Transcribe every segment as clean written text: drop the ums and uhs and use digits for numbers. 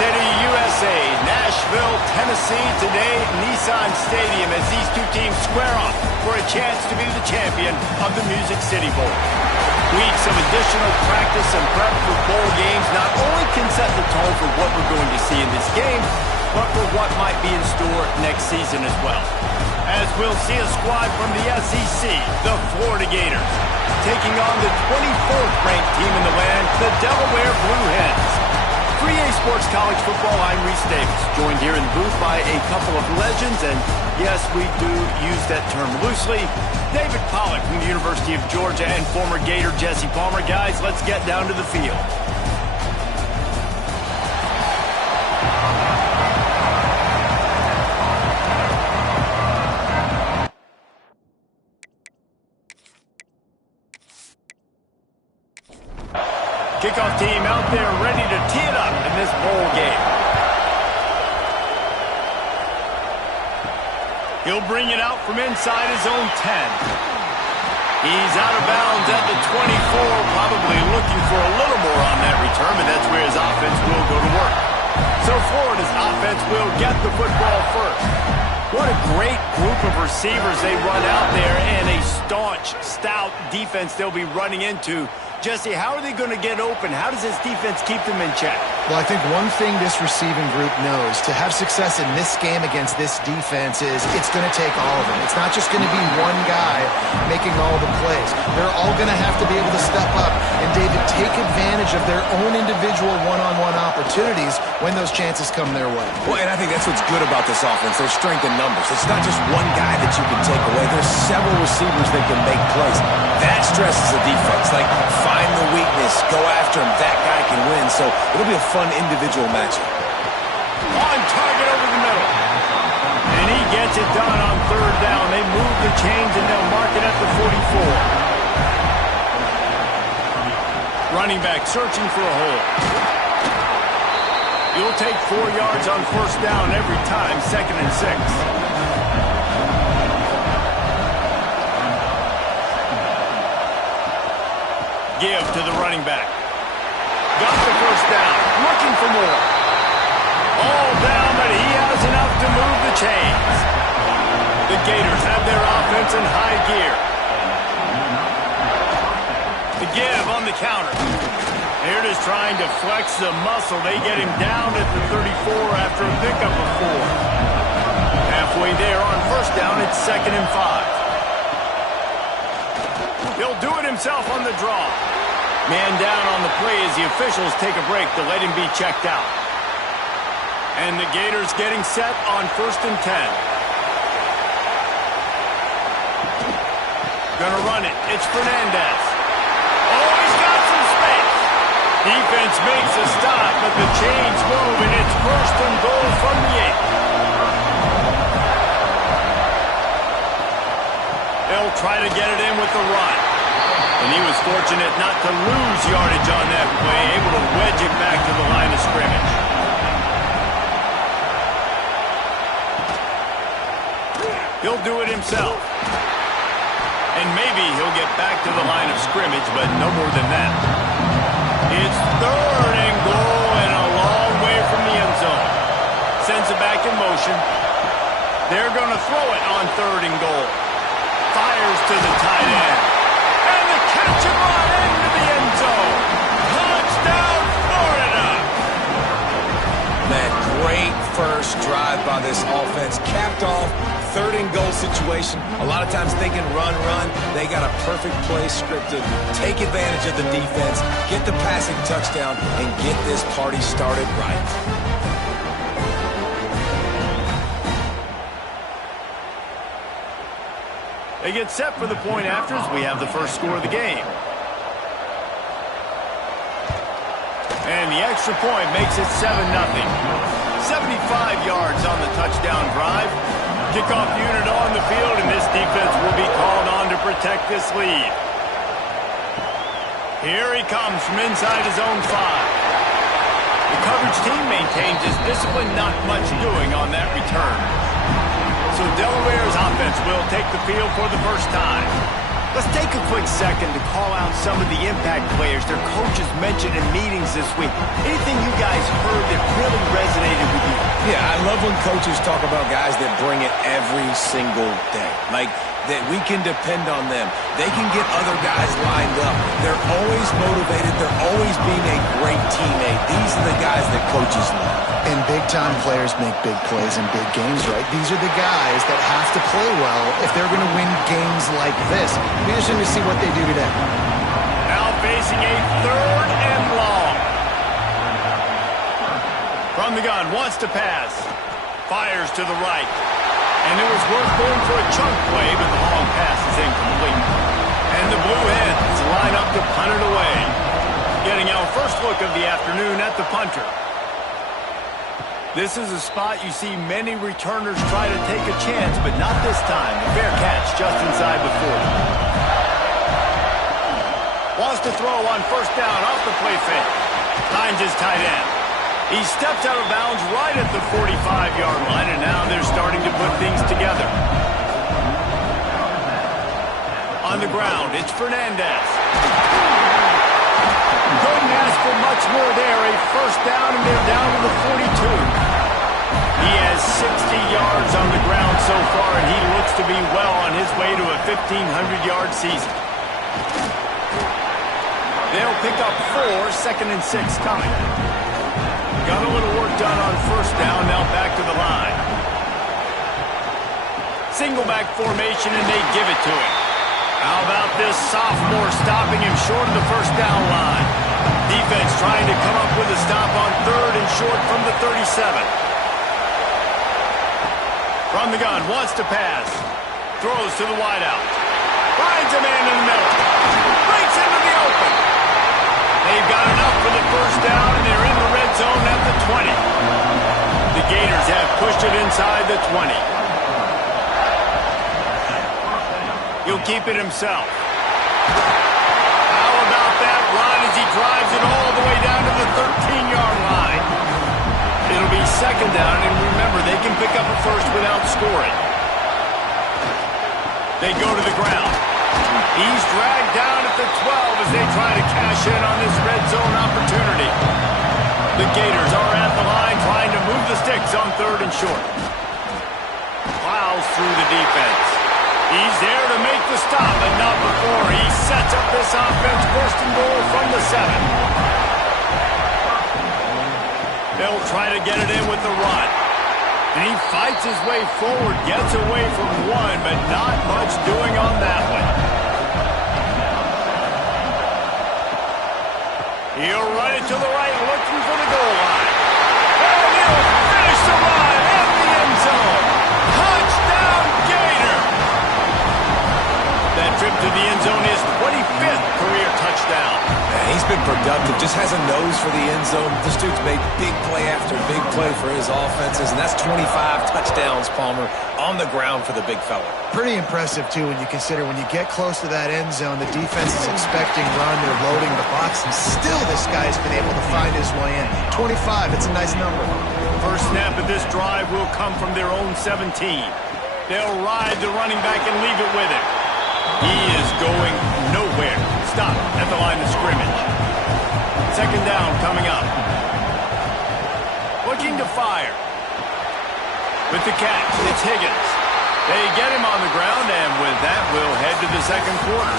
City, USA, Nashville, Tennessee. Today, Nissan Stadium as these two teams square off for a chance to be the champion of the Music City Bowl. Weeks of additional practice and prep for bowl games not only can set the tone for what we're going to see in this game, but for what might be in store next season as well. As we'll see a squad from the SEC, the Florida Gators, taking on the 24th ranked team in the land, the Delaware Blue Hens. 3A Sports College Football, I'm Reese Davis, joined here in the booth by a couple of legends, and yes, we do use that term loosely. David Pollack from the University of Georgia and former Gator Jesse Palmer. Guys, let's get down to the field. Kickoff team out there ready to tee it up in this bowl game. He'll bring it out from inside his own 10. He's out of bounds at the 24, probably looking for a little more on that return, but that's where his offense will go to work. So Florida's offense will get the football first. What a great group of receivers they run out there, and a staunch, stout defense they'll be running into. Jesse, how are they going to get open? How does this defense keep them in check? Well, I think one thing this receiving group knows to have success in this game against this defense is it's going to take all of them. It's not just going to be one guy making all the plays. They're all going to have to be able to step up and, David, take advantage of their own individual one-on-one opportunities when those chances come their way. Well, and I think that's what's good about this offense, their strength in numbers. It's not just one guy that you can take away. There's several receivers that can make plays. That stresses the defense. Like, find the weakness, go after him. That guy can win. So it'll be a fun individual matchup. On target over the middle. And he gets it done on third down. They move the chains and they'll mark it at the 44. Running back searching for a hole. You'll take 4 yards on first down every time, 2nd and 6. Give to the running back. Got the first down. Looking for more. All down, but he has enough to move the chains. The Gators have their offense in high gear. The give on the counter. They're just trying to flex the muscle. They get him down at the 34 after a pickup of 4. Halfway there on first down, it's 2nd and 5. He'll do it himself on the draw. Man down on the play as the officials take a break to let him be checked out. And the Gators getting set on 1st and 10. Gonna run it. It's Fernandez. Oh, he's got some space. Defense makes a stop, but the chains move, and it's 1st and goal from the 8. They'll try to get it in with the run. And he was fortunate not to lose yardage on that play, able to wedge it back to the line of scrimmage. He'll do it himself. And maybe he'll get back to the line of scrimmage, but no more than that. It's 3rd and goal and a long way from the end zone. Sends it back in motion. They're going to throw it on 3rd and goal. Fires to the tight end. And the catch and run into the end zone. Touchdown, Florida! Man, great first drive by this offense. Capped off, 3rd and goal situation. A lot of times they can run. They got a perfect play scripted. Take advantage of the defense, get the passing touchdown, and get this party started right. They get set for the point afters. We have the first score of the game. And the extra point makes it 7-0. 75 yards on the touchdown drive. Kickoff unit on the field, and this defense will be called on to protect this lead. Here he comes from inside his own 5. The coverage team maintains his discipline, not much doing on that return. So Delaware's offense will take the field for the first time. Let's take a quick second to call out some of the impact players their coaches mentioned in meetings this week. Anything you guys heard that really resonated with you? Yeah, I love when coaches talk about guys that bring it every single day. Like, that we can depend on them. They can get other guys lined up. They're always motivated. They're always being a great teammate. These are the guys that coaches love. And big-time players make big plays in big games, right? These are the guys that have to play well if they're going to win games like this. It'll be interesting to see what they do today. Now facing a 3rd and long. From the gun, wants to pass. Fires to the right. And it was worth going for a chunk play, but the long pass is incomplete. And the Blue Hens line up to punt it away. Getting our first look of the afternoon at the punter. This is a spot you see many returners try to take a chance, but not this time. The fair catch just inside the 40. Wants to throw on first down off the play fake. Finds his tight end. He stepped out of bounds right at the 45-yard line, and now they're starting to put things together. On the ground, it's Fernandez. Couldn't ask for much more there. A first down, and they're down to the 42. He has 60 yards on the ground so far, and he looks to be well on his way to a 1,500-yard season. They'll pick up 4, 2nd and 6 coming. Got a little work done on first down, now back to the line. Single back formation, and they give it to him. How about this sophomore stopping him short of the first down line? Defense trying to come up with a stop on 3rd and short from the 37. From the gun, wants to pass. Throws to the wideout. Finds a man in the middle. Breaks into the open. They've got enough for the first down, and they're in the red zone at the 20. The Gators have pushed it inside the 20. He'll keep it himself. How about that run as he drives it all the way down to the 13-yard line? It'll be 2nd down, and remember, they can pick up a first without scoring. They go to the ground. He's dragged down at the 12 as they try to cash in on this red zone opportunity. The Gators are at the line trying to move the sticks on 3rd and short. Plows through the defense. He's there to make the stop, but not before he sets up this offense 1st and goal from the 7. They'll try to get it in with the run. And he fights his way forward, gets away from one, but not much doing on that one. He'll run it to the right, looking for the goal line. And he'll finish the run at the end zone. Touchdown, Gator! That trip to the end zone is 25th career touchdown. Man, he's been productive, just has a nose for the end zone. This dude's made big play after big play for his offenses, and that's 25 touchdowns, Palmer, on the ground for the big fella. Pretty impressive, too, when you consider when you get close to that end zone, the defense is expecting run, they're loading the box, and still this guy's been able to find his way in. 25, it's a nice number. First snap of this drive will come from their own 17. They'll ride the running back and leave it with him. He is going nowhere. Stop at the line of scrimmage. 2nd down coming up. Looking to fire. With the catch, it's Higgins. They get him on the ground, and with that, we'll head to the 2nd quarter.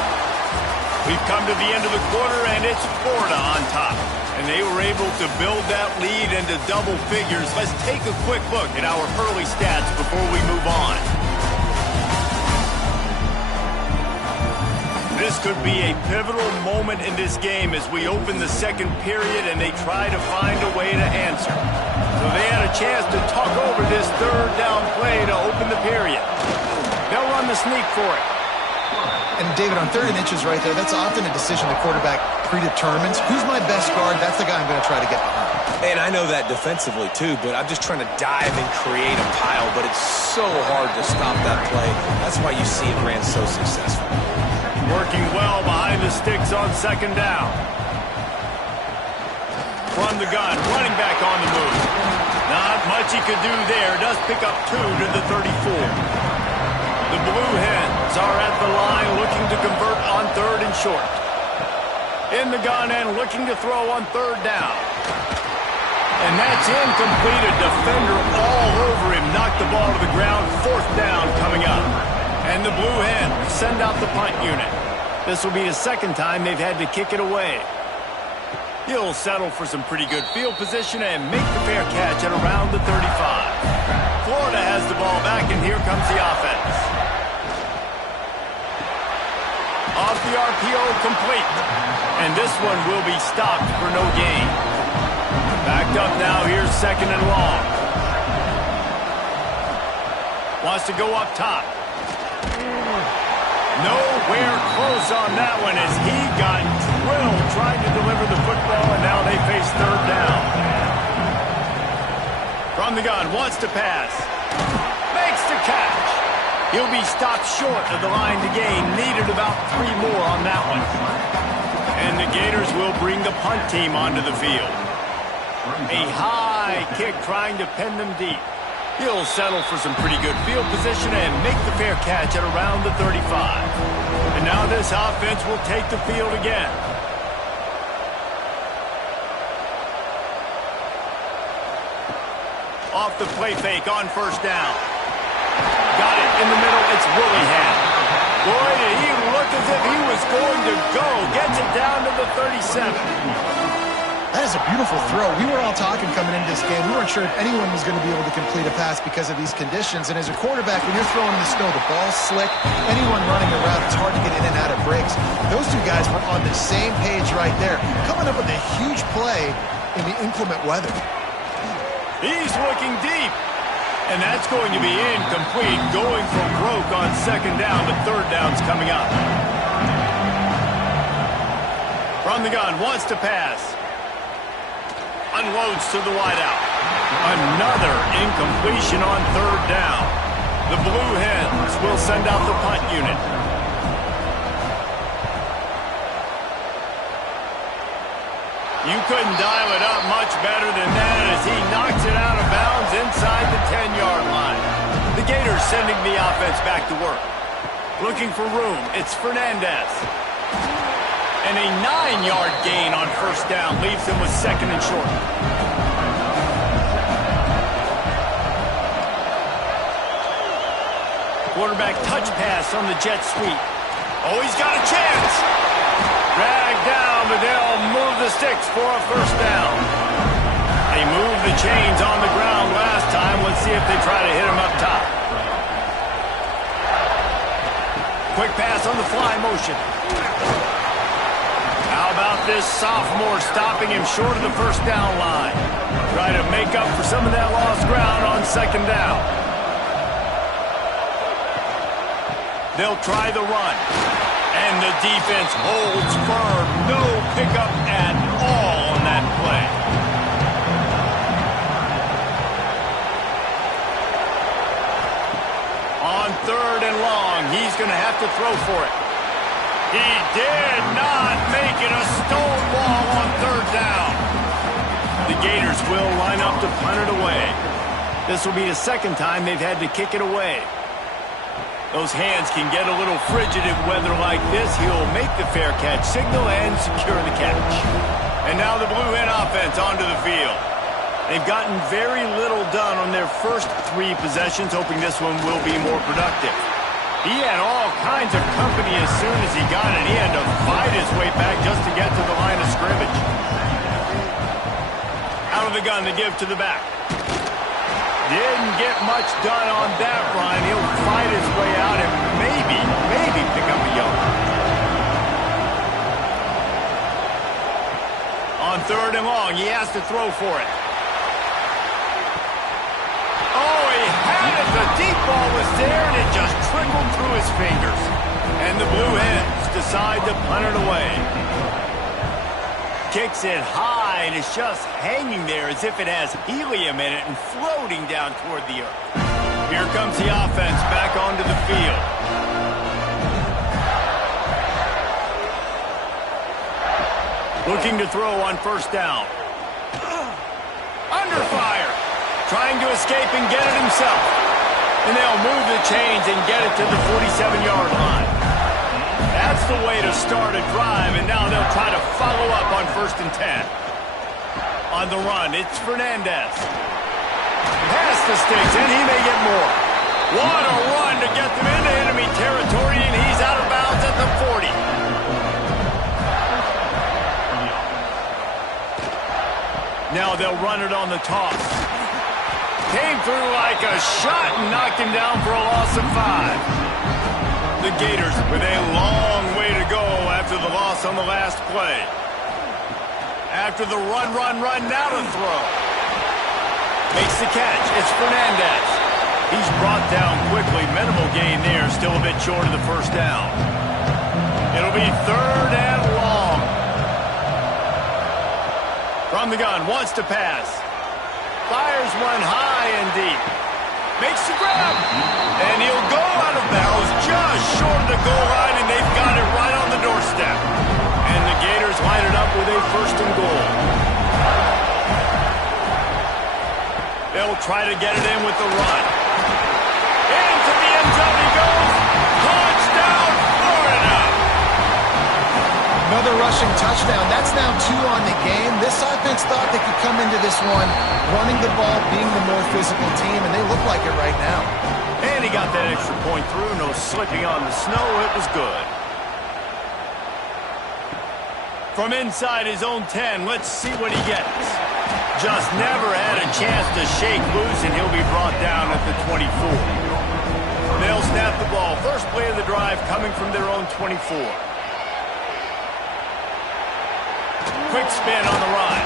We've come to the end of the quarter, and it's Florida on top. And they were able to build that lead into double figures. Let's take a quick look at our early stats before we move on. This could be a pivotal moment in this game as we open the 2nd period and they try to find a way to answer. So they had a chance to talk over this 3rd down play to open the period. They'll run the sneak for it. And David, on 3rd and inches right there, that's often a decision the quarterback predetermines. Who's my best guard? That's the guy I'm going to try to get behind. And I know that defensively, too, but I'm just trying to dive and create a pile, but it's so hard to stop that play. That's why you see it ran so successful. Working well behind the sticks on 2nd down. From the gun, running back on the move. Not much he could do there. Does pick up 2 to the 34. The Blue Hens Gators are at the line looking to convert on 3rd and short. In the gun and looking to throw on 3rd down. And that's incomplete. A defender all over him. Knocked the ball to the ground. 4th down coming up. And the Blue Hens send out the punt unit. This will be the 2nd time they've had to kick it away. He'll settle for some pretty good field position and make the fair catch at around the 35. Florida has the ball back, and here comes the offense. Off the RPO, complete. And this one will be stopped for no gain. Backed up now, here's 2nd and long. Wants to go up top. Nowhere close on that one as he got drilled trying to deliver the football, and now they face 3rd down. From the gun, wants to pass. Makes the catch. He'll be stopped short of the line to gain. Needed about 3 more on that one. And the Gators will bring the punt team onto the field. A high kick trying to pin them deep. He'll settle for some pretty good field position and make the fair catch at around the 35. And now this offense will take the field again. Off the play fake on 1st down. Got it in the middle. It's Willingham. Boy, did he look as if he was going to go. Gets it down to the 37. That is a beautiful throw. We were all talking coming into this game. We weren't sure if anyone was going to be able to complete a pass because of these conditions. And as a quarterback, when you're throwing in the snow, the ball's slick. Anyone running a route, it's hard to get in and out of breaks. Those two guys were on the same page right there, coming up with a huge play in the inclement weather. He's looking deep. And that's going to be incomplete. Going for broke on 2nd down, but 3rd down's coming up. From the gun, wants to pass. Unloads to the wideout. Another incompletion on 3rd down. The Blue Hens will send out the punt unit. You couldn't dial it up much better than that as he knocks it out of bounds inside the 10-yard line. The Gators sending the offense back to work. Looking for room. It's Fernandez. And a 9-yard gain on 1st down leaves them with 2nd and short. Quarterback touch pass on the jet sweep. Oh, he's got a chance. Dragged down, but they'll move the sticks for a 1st down. They moved the chains on the ground last time. Let's see if they try to hit him up top. Quick pass on the fly motion. How about this sophomore stopping him short of the 1st down line? Try to make up for some of that lost ground on 2nd down. They'll try the run. And the defense holds firm. No pickup at all on that play. On 3rd and long, he's going to have to throw for it. He did not make it. A stonewall on 3rd down. The Gators will line up to punt it away. This will be the 2nd time they've had to kick it away. Those hands can get a little frigid in weather like this. He'll make the fair catch signal and secure the catch. And now the Blue Hen offense onto the field. They've gotten very little done on their first 3 possessions, hoping this one will be more productive. He had all kinds of company as soon as he got it. He had to fight his way back just to get to the line of scrimmage. Out of the gun to give to the back. Didn't get much done on that run. He'll fight his way out and maybe pick up a yard. On 3rd and long, he has to throw for it. Oh, he had it. The deep ball was there, and it just trickled through his fingers. And the Blue Hens decide to punt it away. Kicks it high, and it's just hanging there as if it has helium in it and floating down toward the earth. Here comes the offense back onto the field. Looking to throw on 1st down. Under fire. Trying to escape and get it himself. And they'll move the chains and get it to the 47-yard line. the way to start a drive, and now they'll try to follow up on 1st and 10. On the run, it's Fernandez. Past the sticks, and he may get more. What a run to get them into enemy territory, and he's out of bounds at the 40. Now they'll run it on the toss. Came through like a shot and knocked him down for a loss of 5. The Gators with a long way to go after the loss on the last play. After the run, now to throw. Makes the catch. It's Fernandez. He's brought down quickly. Minimal gain there. Still a bit short of the 1st down. It'll be 3rd and long. From the gun, wants to pass. Fires one high and deep. Makes the grab. And he'll go out of bounds just short of the goal line, and they've got it right on the doorstep. And the Gators line it up with a 1st and goal. They'll try to get it in with the run. Into the end zone he goes. Touchdown, Florida! Another rushing touchdown. That's now 2 on the game. This offense thought they could come into this one running the ball, being the more physical team, and they look like it right now. And he got that extra point through. No slipping on the snow. It was good. From inside his own 10, let's see what he gets. Just never had a chance to shake loose, and he'll be brought down at the 24. They'll snap the ball. First play of the drive coming from their own 24. Quick spin on the run.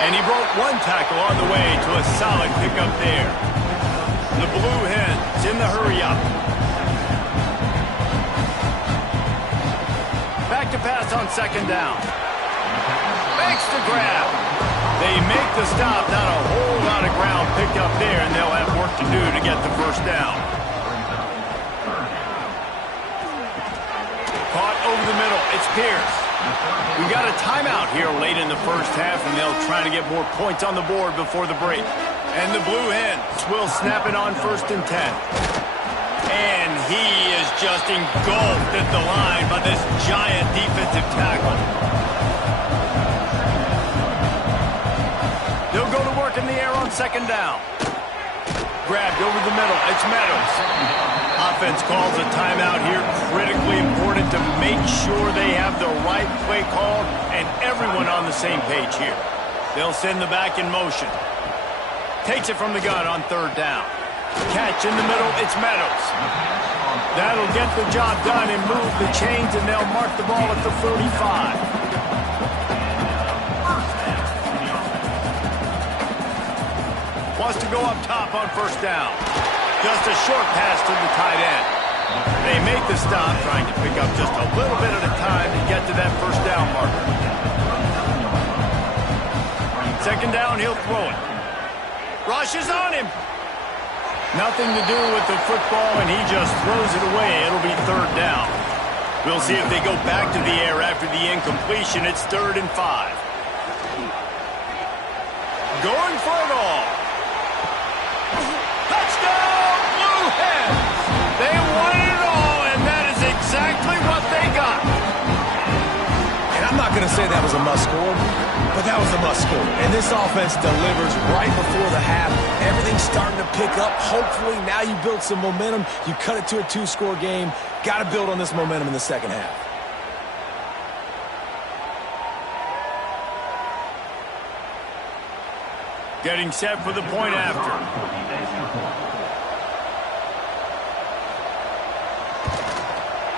And he broke one tackle on the way to a solid pickup there. The Blue Hens in the hurry-up. Back to pass on 2nd down. Makes the grab. They make the stop. Not a whole lot of ground picked up there, and they'll have work to do to get the 1st down. Caught over the middle. It's Pierce. We got a timeout here late in the 1st half, and they'll try to get more points on the board before the break. And the Blue Hens will snap it on 1st and 10. And he is just engulfed at the line by this giant defensive tackle. They'll go to work in the air on 2nd down. Grabbed over the middle. It's Meadows. Offense calls a timeout here. Critically important to make sure they have the right play call and everyone on the same page here. They'll send the back in motion. Takes it from the gun on 3rd down. Catch in the middle. It's Meadows. That'll get the job done and move the chains, and they'll mark the ball at the 35. Wants to go up top on 1st down. Just a short pass to the tight end. They make the stop, trying to pick up just a little bit at a time to get to that 1st down marker. 2nd down, he'll throw it. Rushes on him. Nothing to do with the football, and he just throws it away. It'll be 3rd down. We'll see if they go back to the air after the incompletion. It's 3rd and 5. Going for it all. Touchdown, Blue Hens! They won it all, and that is exactly what they got. And I'm not going to say that was a must-score, but that was a must-score. And this offense delivers right before the half. Everything's starting to pick up. Hopefully, now you build some momentum. You cut it to a 2-score game. Got to build on this momentum in the 2nd half. Getting set for the point after.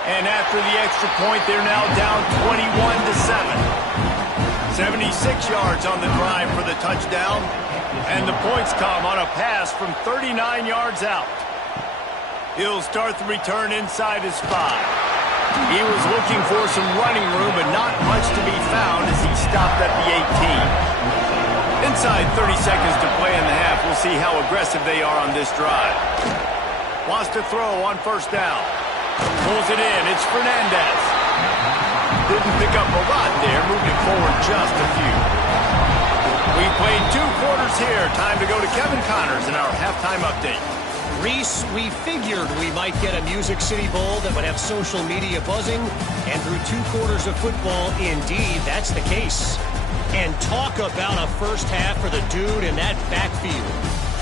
And after the extra point, they're now down 21-7. 76 yards on the drive for the touchdown. And the points come on a pass from 39 yards out. He'll start the return inside his 5. He was looking for some running room, but not much to be found as he stopped at the 18. Inside 30 seconds to play in the half. We'll see how aggressive they are on this drive. Wants to throw on 1st down. Pulls it in. It's Fernandez. Didn't pick up a lot there. Moved it forward just a few. We played 2 quarters here. Time to go to Kevin Connors in our halftime update. Reese, we figured we might get a Music City Bowl that would have social media buzzing, and through 2 quarters of football, indeed, that's the case. And talk about a first half for the dude in that backfield.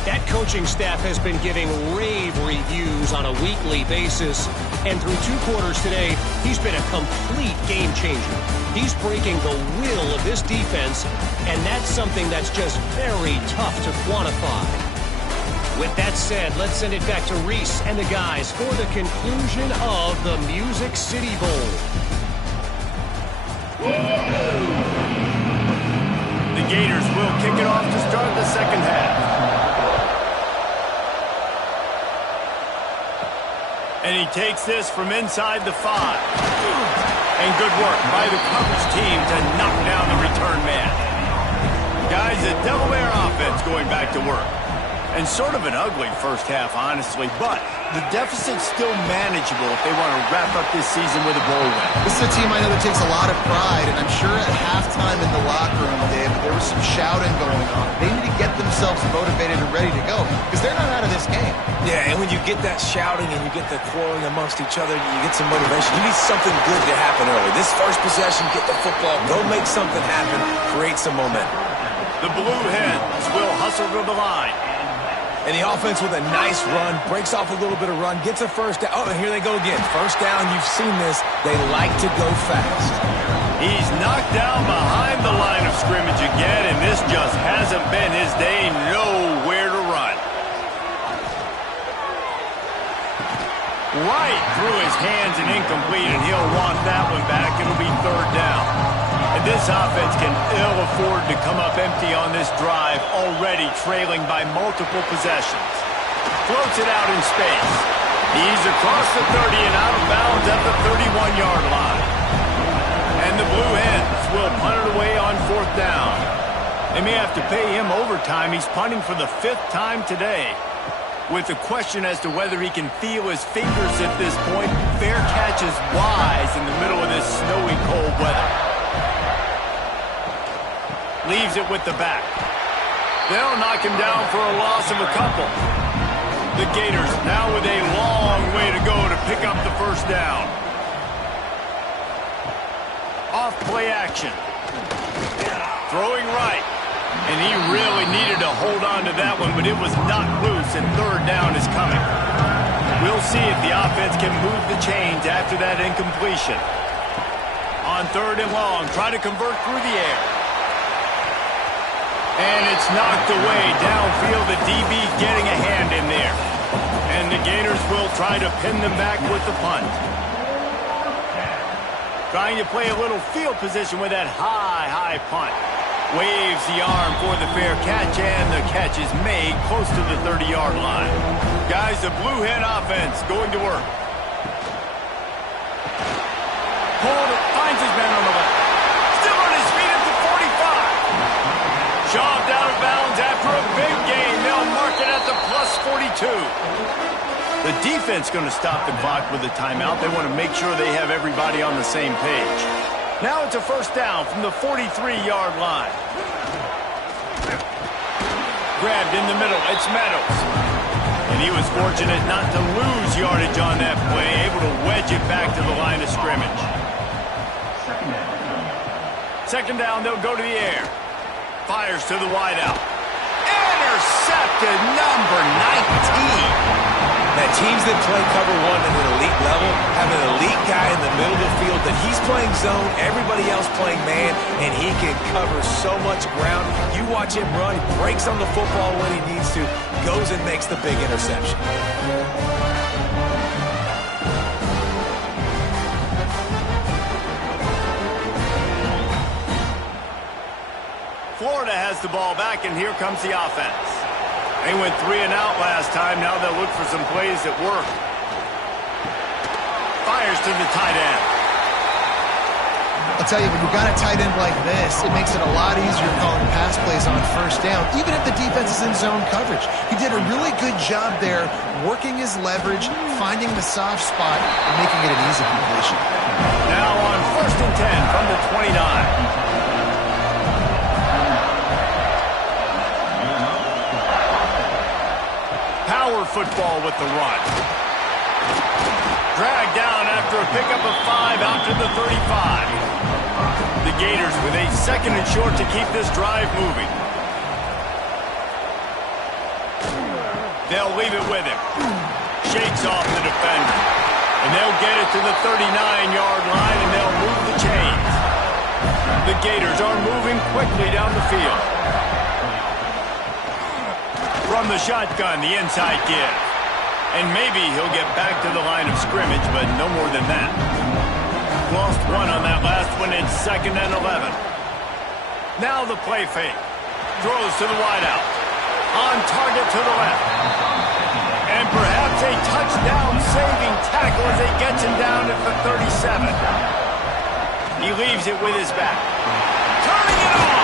That coaching staff has been giving rave reviews on a weekly basis, and through 2 quarters today, he's been a complete game changer. He's breaking the will of this defense, and that's something that's just very tough to quantify. With that said, let's send it back to Reese and the guys for the conclusion of the Music City Bowl. The Gators will kick it off to start the second half. And he takes this from inside the 5. And good work by the coverage team to knock down the return man. Guys, the Delaware offense going back to work. And sort of an ugly first half, honestly, but the deficit's still manageable if they want to wrap up this season with a bowl win. This is a team I know that takes a lot of pride, and I'm sure at halftime in the locker room, Dave, there was some shouting going on. They need to get themselves motivated and ready to go, because they're not out of this game. Yeah, and when you get that shouting and you get the quarreling amongst each other, you get some motivation. You need something good to happen early. This first possession, get the football, go make something happen, create some momentum. The Blue Hens will hustle to the line. And the offense with a nice run, breaks off a little bit of run, gets a first down. Oh, and here they go again. First down, you've seen this. They like to go fast. He's knocked down behind the line of scrimmage again, and this just hasn't been his day. Nowhere to run. Right through his hands and incomplete, and he'll want that one back. It'll be third down. And this offense can ill afford to come up empty on this drive, already trailing by multiple possessions. Floats it out in space. He's across the 30 and out of bounds at the 31-yard line. And the Blue Hens will punt it away on 4th down. They may have to pay him overtime. He's punting for the 5th time today. With the question as to whether he can feel his fingers at this point, fair catch is wise in the middle of this snowy, cold weather. Leaves it with the back. They'll knock him down for a loss of a couple. The Gators now with a long way to go to pick up the first down. Off play action. Throwing right. And he really needed to hold on to that one, but it was not loose, and third down is coming. We'll see if the offense can move the chains after that incompletion. On 3rd and long, try to convert through the air. And it's knocked away downfield. The DB getting a hand in there. And the Gators will try to pin them back with the punt. Trying to play a little field position with that high punt. Waves the arm for the fair catch, and the catch is made close to the 30-yard line. Guys, the Blue Hen offense going to work. Hold it, finds his man on the left. Still on his feet at the 45. Shoved out of bounds after a big gain. They'll mark it at the plus 42. The defense going to stop the clock with a timeout. They want to make sure they have everybody on the same page. Now it's a first down from the 43-yard line. Grabbed in the middle. It's Meadows. And he was fortunate not to lose yardage on that play, able to wedge it back to the line of scrimmage. Second down, they'll go to the air. Fires to the wideout. Intercepted, number 19. Now, teams that play cover one at an elite level have an elite guy in the middle of the field that he's playing zone, everybody else playing man, and he can cover so much ground. You watch him run, he breaks on the football when he needs to, goes and makes the big interception. Florida has the ball back, and here comes the offense. They went 3 and out last time. Now they'll look for some plays that work. Fires to the tight end. I'll tell you, when you've got a tight end like this, it makes it a lot easier calling pass plays on first down, even if the defense is in zone coverage. He did a really good job there, working his leverage, finding the soft spot, and making it an easy completion. Now on 1st and 10 from the 29. power football with the run. Dragged down after a pickup of 5 out to the 35. The Gators with a 2nd and short to keep this drive moving. They'll leave it with him. Shakes off the defender. And they'll get it to the 39-yard line, and they'll move the chains. The Gators are moving quickly down the field. From the shotgun, the inside give. And maybe he'll get back to the line of scrimmage, but no more than that. Lost 1 on that last one. It's 2nd and 11. Now the play fake. Throws to the wideout. On target to the left. And perhaps a touchdown-saving tackle as he gets him down at the 37. He leaves it with his back. Turning it on!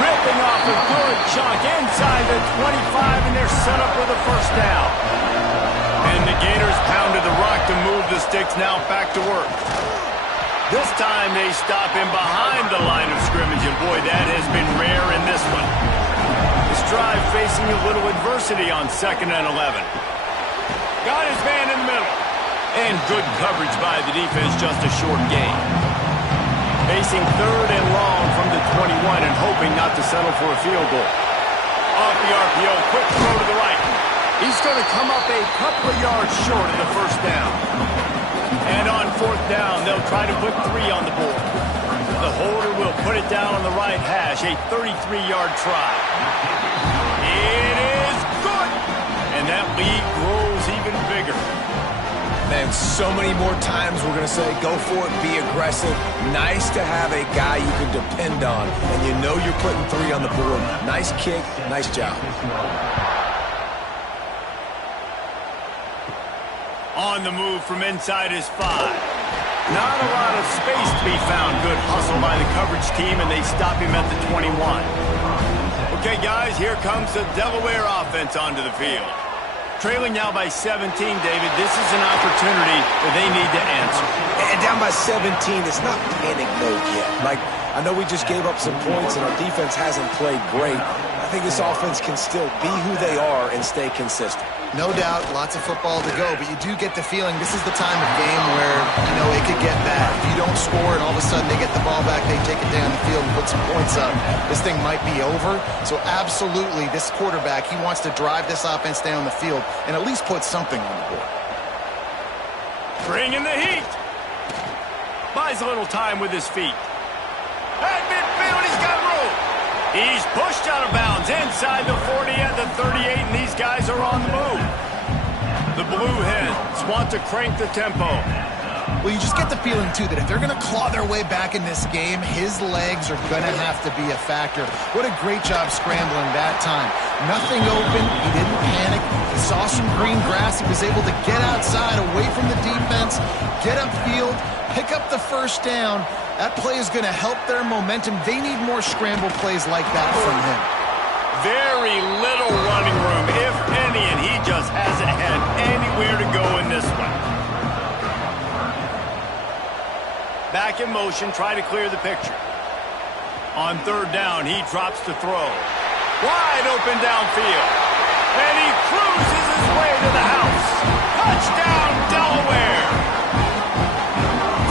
Ripping off a good chunk inside the 25, and they're set up with a first down. And the Gators pounded the rock to move the sticks, now back to work. This time they stop him behind the line of scrimmage, and boy, that has been rare in this one. This drive facing a little adversity on 2nd and 11. Got his man in the middle. And good coverage by the defense, just a short gain. Facing 3rd and long from the 21 and hoping not to settle for a field goal. Off the RPO, quick throw to the right. He's going to come up a couple of yards short of the first down. And on 4th down, they'll try to put 3 on the board. The holder will put it down on the right hash, a 33-yard try. It is good! And that lead grows even bigger. Man, so many more times we're going to say, go for it, be aggressive. Nice to have a guy you can depend on, and you know you're putting 3 on the board. Nice kick, nice job. On the move from inside his 5. Not a lot of space to be found. Good hustle by the coverage team, and they stop him at the 21. Okay, guys, here comes the Delaware offense onto the field. Trailing now by 17, David. This is an opportunity that they need to answer. And down by 17, it's not panic mode yet. Like, I know we just gave up some points, and our defense hasn't played great. I think this offense can still be who they are and stay consistent. No doubt, lots of football to go, but you do get the feeling this is the time of game where, you know, it could get bad. If you don't score and all of a sudden they get the ball back, they take it down the field and put some points up, this thing might be over. So absolutely, this quarterback, he wants to drive this offense down the field and at least put something on the board. Bringing the heat. Buys a little time with his feet. At midfield, he's got room. He's pushed out of bounds inside the 40 at the 38, and these guys are on the move. The Bluehens want to crank the tempo. Well, you just get the feeling, too, that if they're going to claw their way back in this game, his legs are going to have to be a factor. What a great job scrambling that time. Nothing open. He didn't panic. He saw some green grass. He was able to get outside, away from the defense, get upfield, pick up the first down. That play is going to help their momentum. They need more scramble plays like that from him. Very little running room, if any, and he just hasn't had anywhere to go in this one. Back in motion, try to clear the picture. On 3rd down, he drops to throw. Wide open downfield. And he cruises his way to the house. Touchdown, Delaware!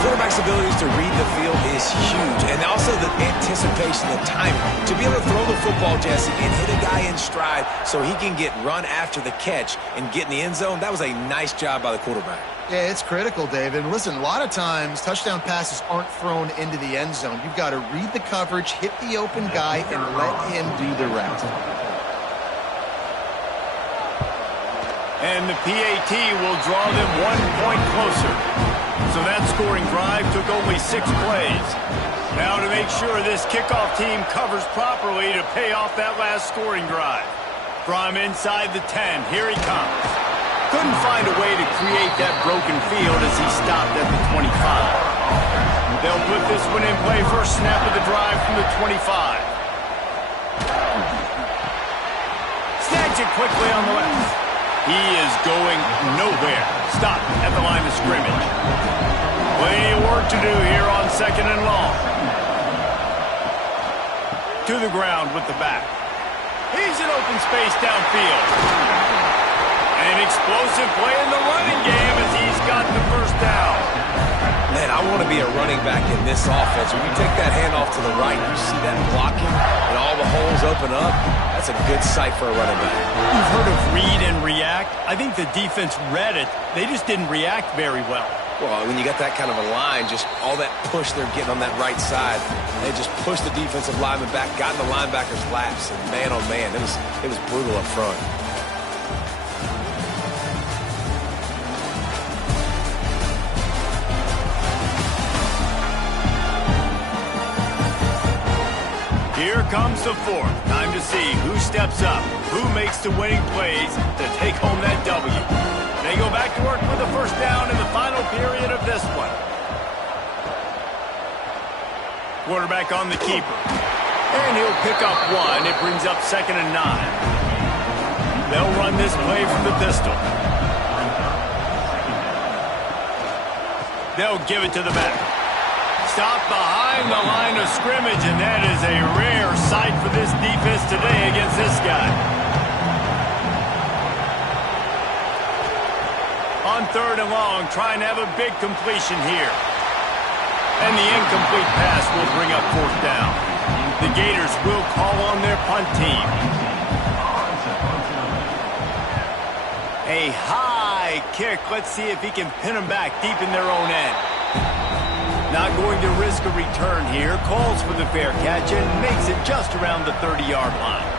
Quarterback's abilities to read the field is huge, and also the anticipation, the timing. To be able to throw the football, Jesse, and hit a guy in stride so he can get run after the catch and get in the end zone, that was a nice job by the quarterback. Yeah, it's critical, David. Listen, a lot of times touchdown passes aren't thrown into the end zone. You've got to read the coverage, hit the open guy, and let him do the rest. And the PAT will draw them 1 point closer. So that scoring drive took only 6 plays. Now to make sure this kickoff team covers properly to pay off that last scoring drive. From inside the 10, here he comes. Couldn't find a way to create that broken field as he stopped at the 25. They'll put this one in play first snap of the drive from the 25. Snags it quickly on the left. He is going nowhere. Stop at the line of scrimmage. Plenty of work to do here on 2nd and long. To the ground with the back. He's in open space downfield. An explosive play in the running game as he's got the first down. Man, I want to be a running back in this offense. When you take that handoff to the right, you see that blocking and all the holes open up. That's a good sight for a running back. You've heard of read and react. I think the defense read it. They just didn't react very well. Well, when you got that kind of a line, just all that push they're getting on that right side, they just pushed the defensive lineman back, got in the linebacker's laps, and man, oh man, it was brutal up front. Here comes the fourth. Time to see who steps up, who makes the winning plays to take home that W. They go back to work with the first down in the final period of this one. Quarterback on the keeper. And he'll pick up one. It brings up 2nd and 9. They'll run this play from the pistol. They'll give it to the back. Stop behind the line of scrimmage, and that is a rare sight for this defense today against this guy. On 3rd and long, trying to have a big completion here. And the incomplete pass will bring up 4th down. The Gators will call on their punt team. A high kick. Let's see if he can pin them back deep in their own end. Not going to risk a return here. Calls for the fair catch and makes it just around the 30-yard line.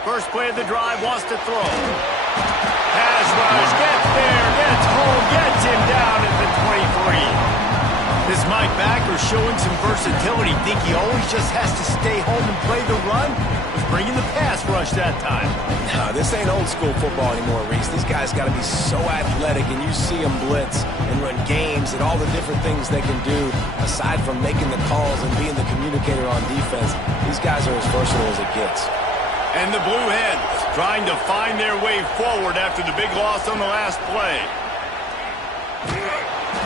First play of the drive, wants to throw. Pass rush, gets there, gets home, gets him down at the 23. This Mike backer showing some versatility. Think he always just has to stay home and play the run? Was bringing the pass rush that time. No, this ain't old school football anymore, Reese. These guys got to be so athletic, and you see them blitz and run games and all the different things they can do aside from making the calls and being the communicator on defense. These guys are as versatile as it gets. And the Blue Hens trying to find their way forward after the big loss on the last play.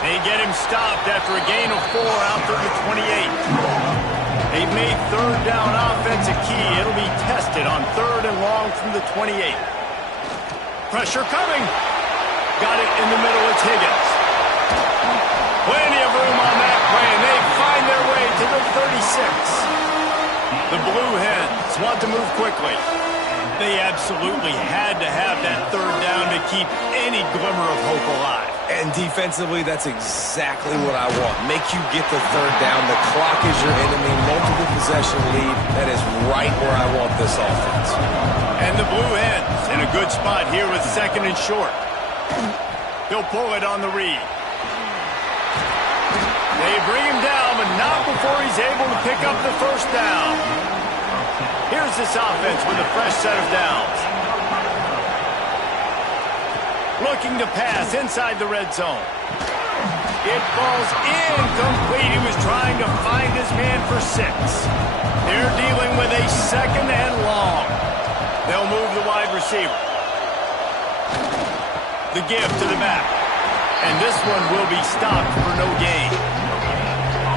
They get him stopped after a gain of 4 out to the 28. They've made 3rd down offense a key. It'll be tested on 3rd and long from the 28. Pressure coming. Got it in the middle. It's Higgins. Plenty of room on that play, and they find their way to the 36. The Blue Hens want to move quickly. They absolutely had to have that 3rd down to keep any glimmer of hope alive. And defensively, that's exactly what I want. Make you get the 3rd down. The clock is your enemy. Multiple possession lead. That is right where I want this offense. And the Blue Hens in a good spot here with 2nd and short. He'll pull it on the read. They bring him down, but not before he's able to pick up the first down. Here's this offense with a fresh set of downs. Looking to pass inside the red zone. It falls incomplete. He was trying to find his man for 6. They're dealing with a 2nd and long. They'll move the wide receiver. The give to the back. And this one will be stopped for no gain.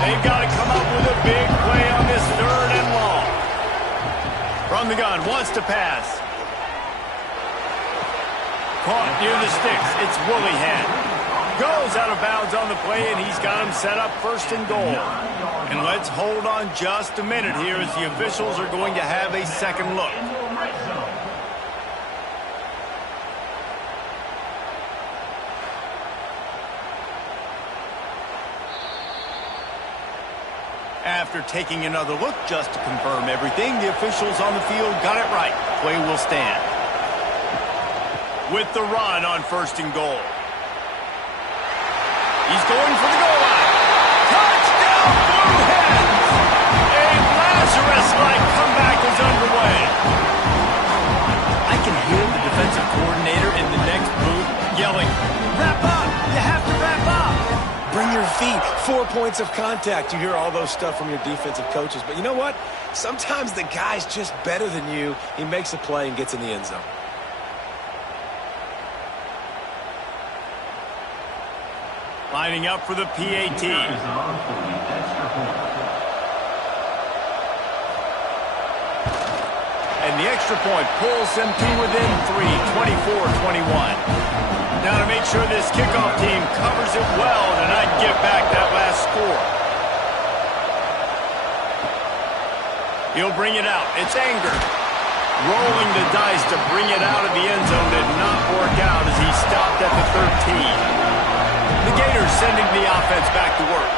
They've got to come up with a big play on this 3rd and long. From the gun, wants to pass. Caught near the sticks. It's Willingham. Goes out of bounds on the play, and he's got him set up 1st and goal. And let's hold on just a minute here as the officials are going to have a second look. After taking another look just to confirm everything, the officials on the field got it right. Play will stand. With the run on 1st and goal. He's going for the goal line. Touchdown, Blue Hens! A Lazarus-like comeback is underway. I can hear the defensive coordinator in the next booth yelling, "Wrap up! You have to wrap up!" Bring your feet. 4 points of contact. You hear all those stuff from your defensive coaches. But you know what? Sometimes the guy's just better than you. He makes a play and gets in the end zone. Lining up for the PAT. And the extra point pulls them to within 3, 24-21. Now to make sure this kickoff team covers it well to not give back that last score. He'll bring it out. It's Anger. Rolling the dice to bring it out of the end zone did not work out as he stopped at the 13. The Gators sending the offense back to work.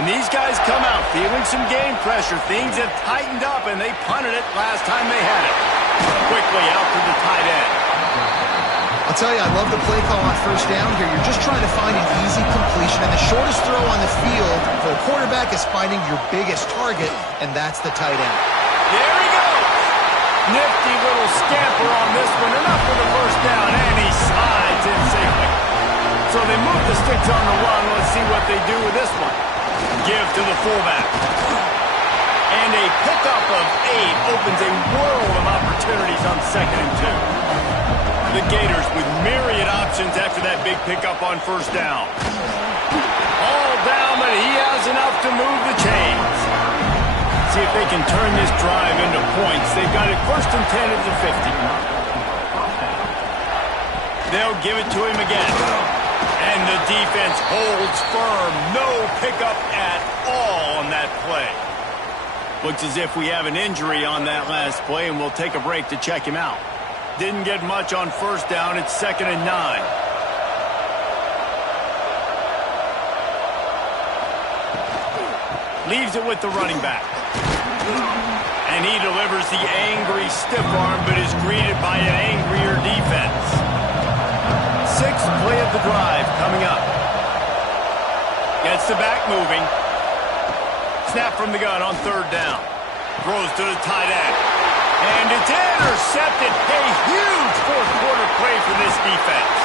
And these guys come out feeling some game pressure. Things have tightened up, and they punted it last time they had it. Quickly out to the tight end. I'll tell you, I love the play call on first down here. You're just trying to find an easy completion, and the shortest throw on the field for a quarterback is finding your biggest target, and that's the tight end. There he goes. Nifty little scamper on this one. Enough for the first down, and he slides in safely. So they move the sticks on the run. Let's see what they do with this one. Give to the fullback. And a pickup of 8 opens a world of opportunities on 2nd and 2. The Gators with myriad options after that big pickup on first down. All down, but he has enough to move the chains. See if they can turn this drive into points. They've got it 1st and 10 at the 50. They'll give it to him again. And the defense holds firm. No pickup at all on that play. Looks as if we have an injury on that last play, and we'll take a break to check him out. Didn't get much on first down. It's 2nd and 9. Leaves it with the running back. And he delivers the angry stiff arm, but is greeted by an angrier defense. 6th play of the drive coming up. Gets the back moving. Snap from the gun on 3rd down. Throws to the tight end. And it's intercepted. A huge 4th-quarter play for this defense.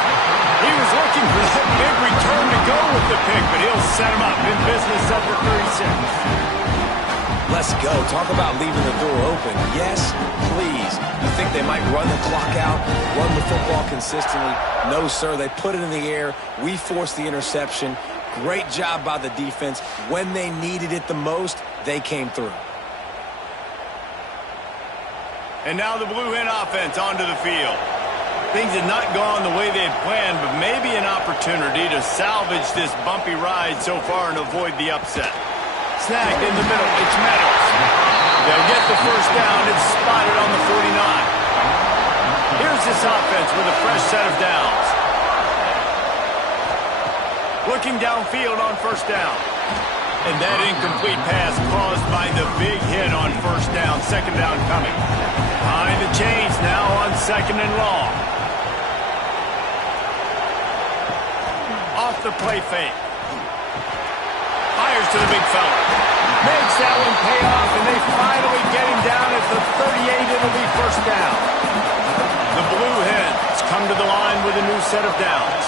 He was looking for that big return to go with the pick, but he'll set him up in business at the 36. Let's go. Talk about leaving the door open. Yes, please. You think they might run the clock out, run the football consistently? No, sir. They put it in the air. We forced the interception. Great job by the defense. When they needed it the most, they came through. And now the Blue Hen offense onto the field. Things had not gone the way they had planned, but maybe an opportunity to salvage this bumpy ride so far and avoid the upset. Snagged in the middle. It's Meadows. They'll get the first down. It's spotted on the 49. Here's this offense with a fresh set of downs. Looking downfield on first down. And that incomplete pass caused by the big hit on first down. 2nd down coming. Behind the chains now on 2nd and long. Off the play fake. Fires to the big fella. Makes that one pay off, and they finally get him down at the 38. It'll be first down. The Blue Hens come to the line with a new set of downs.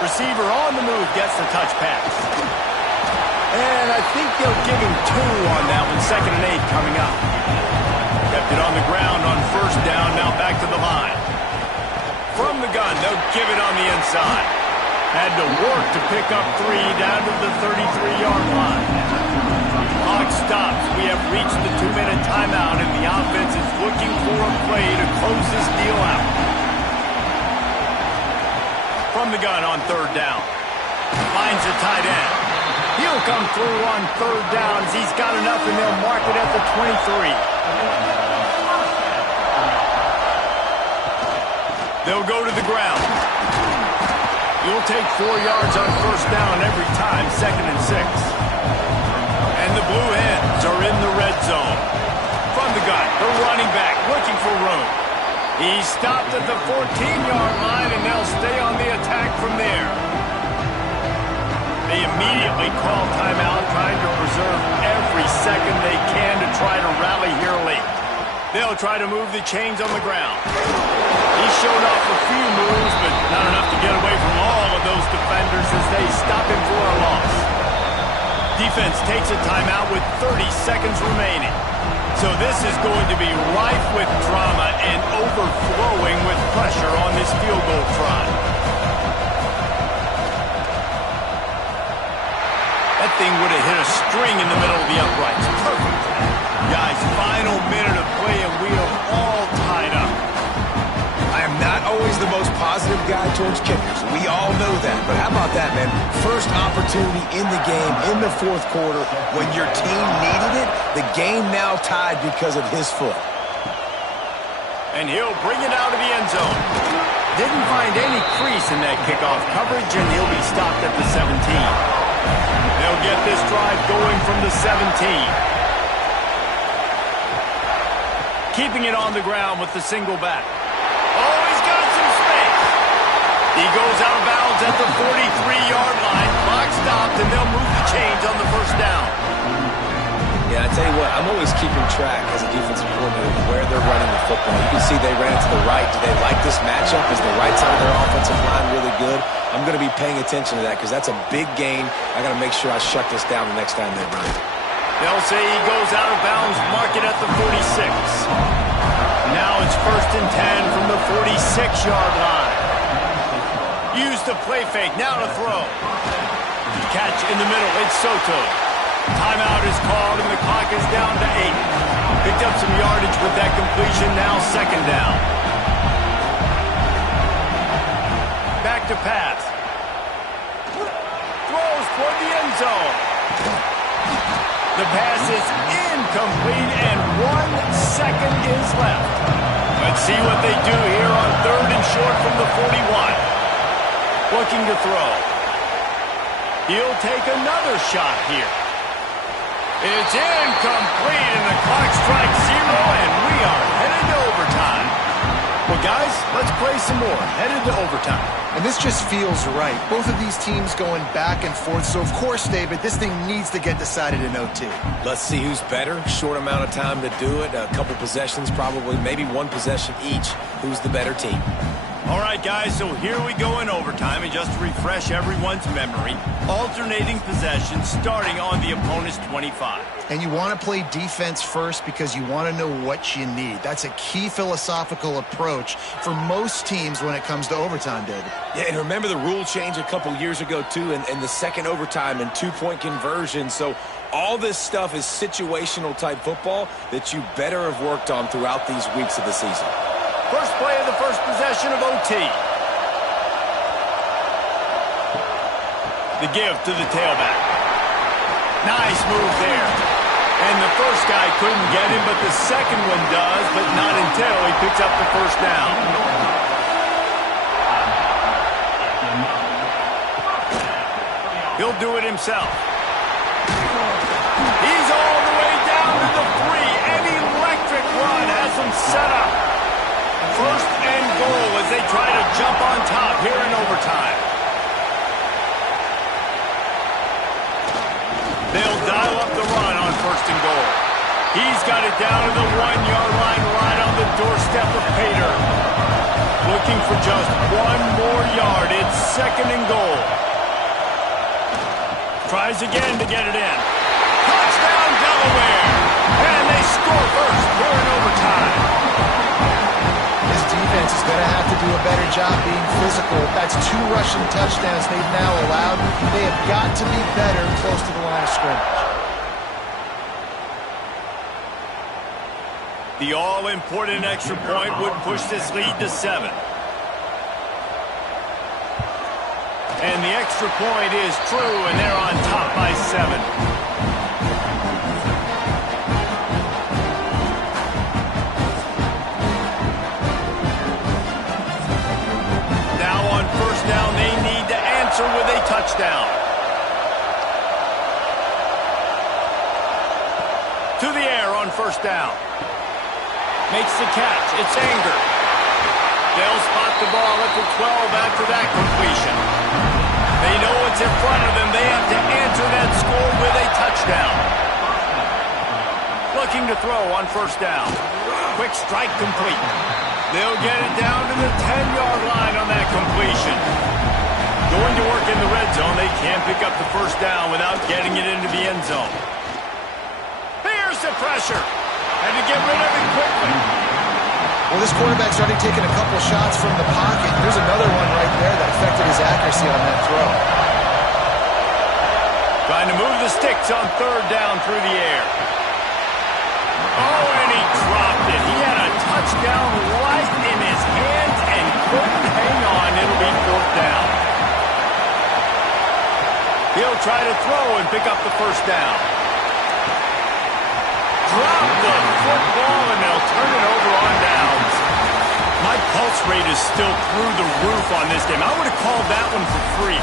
Receiver on the move gets the touch pass. And I think they'll give him 2 on that one. 2nd and 8 coming up. Kept it on the ground on first down. Now back to the line. From the gun, they'll give it on the inside. Had to work to pick up 3 down to the 33-yard line. Clock stops. We have reached the 2-minute timeout, and the offense is looking for a play to close this deal out. From the gun on 3rd down. Finds the tight end. He'll come through on 3rd down. He's got enough, and they'll mark it at the 23. They'll go to the ground. You'll take 4 yards on first down every time, 2nd and 6. And the Blue Hens are in the red zone. From the gun, the running back looking for room. He stopped at the 14-yard line, and they'll stay on the attack from there. They immediately call timeout, trying to preserve every second they can to try to rally here late. They'll try to move the chains on the ground. He showed off a few moves, but not enough to get away from all of those defenders as they stop him for a loss. Defense takes a timeout with 30 seconds remaining. So this is going to be rife with drama and overflowing with pressure on this field goal try. That thing would have hit a string in the middle of the uprights. Perfect. Guys, final minute of play, and we are guy towards kickers. We all know that. But how about that, man? First opportunity in the game, in the fourth quarter, when your team needed it, the game now tied because of his foot. And he'll bring it out of the end zone. Didn't find any crease in that kickoff coverage, and he'll be stopped at the 17. They'll get this drive going from the 17. Keeping it on the ground with the single back. Oh, he's got some space. He goes out of bounds at the 43-yard line. Clock stopped, and they'll move the chains on the first down. Yeah, I tell you what, I'm always keeping track as a defensive coordinator of where they're running the football. You can see they ran it to the right. Do they like this matchup? Is the right side of their offensive line really good? I'm going to be paying attention to that because that's a big gain. I got to make sure I shut this down the next time they run it. They'll say he goes out of bounds, mark it at the 46. Now it's 1st and 10 from the 46-yard line. Use the play fake, now to throw. Catch in the middle, it's Soto. Timeout is called and the clock is down to 8. Picked up some yardage with that completion, now 2nd down. Back to pass. Throws toward the end zone. The pass is incomplete and 1 second is left. Let's see what they do here on 3rd and short from the 41. Looking to throw. He'll take another shot here. It's incomplete and the clock strikes 0 and we are headed to overtime. Well, guys, let's play some more. Headed to overtime. And this just feels right. Both of these teams going back and forth. So, of course, David, this thing needs to get decided in OT. Let's see who's better. Short amount of time to do it. A couple possessions probably. Maybe one possession each. Who's the better team? All right, guys, so here we go in overtime. And just to refresh everyone's memory, alternating possessions starting on the opponent's 25. And you want to play defense first because you want to know what you need. That's a key philosophical approach for most teams when it comes to overtime, David. Yeah, and remember the rule change a couple years ago, too, and the second overtime and two-point conversion. So all this stuff is situational type football that you better have worked on throughout these weeks of the season. First play of the first possession of OT. The give to the tailback. Nice move there. And the first guy couldn't get him, but the second one does, but not until he picks up the first down. He'll do it himself. He's all the way down to the 3. An electric run has him set up. First and goal as they try to jump on top here in overtime. They'll dial up the run on 1st and goal. He's got it down to the 1-yard line right on the doorstep of Pater. Looking for just 1 more yard. It's 2nd and goal. Tries again to get it in. Touchdown, Delaware! And they score first here in overtime. This defense is going to have to do a better job being physical. That's 2 rushing touchdowns they've now allowed. They have got to be better close to the line of scrimmage. The all-important extra point would push this lead to 7. And the extra point is true, and they're on top by 7. Now on 1st down, they need to answer with a touchdown. To the air on 1st down. Makes the catch. It's Anger. They'll spot the ball at the 12 after that completion. They know what's in front of them. They have to answer that score with a touchdown. Looking to throw on 1st down. Quick strike complete. They'll get it down to the 10-yard line on that completion. Going to work in the red zone. They can't pick up the 1st down without getting it into the end zone. Here's the pressure. Had to get rid of it quickly. Well, this quarterback started taking a couple shots from the pocket. There's another one right there that affected his accuracy on that throw. Trying to move the sticks on 3rd down through the air. Oh, and he dropped it. He had a touchdown right in his hands and couldn't hang on. It'll be 4th down. He'll try to throw and pick up the 1st down. Drop the football, and they'll turn it over on downs. My pulse rate is still through the roof on this game. I would have called that one for free.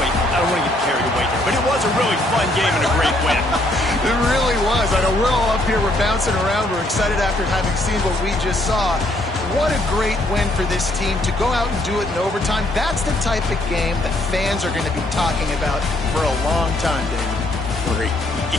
Wait, I don't want to get carried away here, but it was a really fun game and a great win. It really was. I know we're all up here, we're bouncing around, we're excited after having seen what we just saw. What a great win for this team to go out and do it in overtime. That's the type of game that fans are going to be talking about for a long time, David.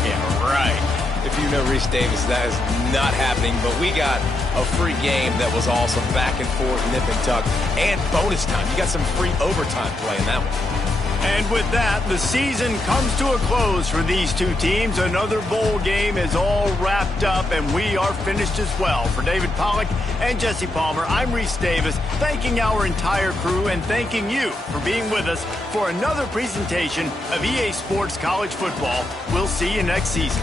Yeah, right. If you know Reese Davis, that is not happening, but we got a free game that was awesome, back and forth, nip and tuck, and bonus time. You got some free overtime play in that one. And with that, the season comes to a close for these two teams. Another bowl game is all wrapped up, and we are finished as well. For David Pollack and Jesse Palmer, I'm Reese Davis, thanking our entire crew and thanking you for being with us for another presentation of EA Sports College Football. We'll see you next season.